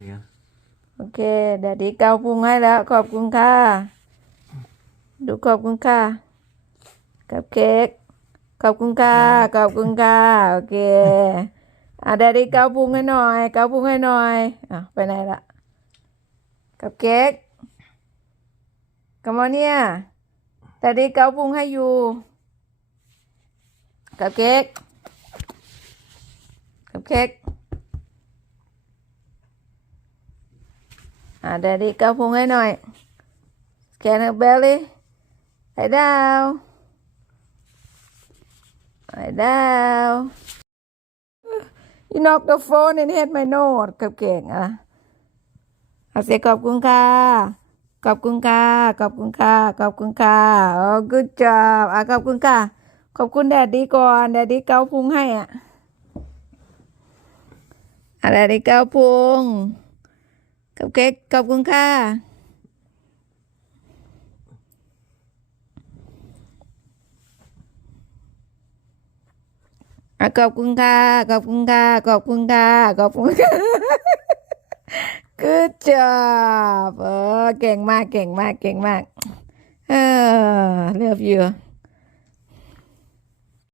เนี่ยโอเคเดี๋ยวดีเกาพุงให้แล้ว ขอบคุณค่ะ ดูขอบคุณค่ะกับเค้กขอบคุณค่ะ ขอบคุณค่ะ โอเคอะเดี๋ยวดีเกาพุงให้หน่อย เกาพุงให้หน่อยอะไปไหนละกับเค้กกมอเนี่ยแต่ดีเกาพุงให้อยู่กับเค้กกับเค้ก อะเดดดี้เกาพุงให้หน่อย Scan her belly ไอ้ดาวไอ้ดาว You knock the phone and hit my nose กับเก่งอะอาเสียขอบคุณค่ะ ขอบคุณค่ะ ขอบคุณค่ะ ขอบคุณค่ะ โอ้ good job อะขอบคุณค่ะ ขอบคุณแดดดีก่อน แดดดีเกาพุงให้อะอะแดดดีเกาพุง กับเค้กขอบคุณค่ะอะ ขอบคุณค่ะ ขอบคุณค่ะ ขอบคุณค่ะ ขอบคุณค่ะ good job เออเก่งมาก เก่งมาก เก่งมาก เออ love you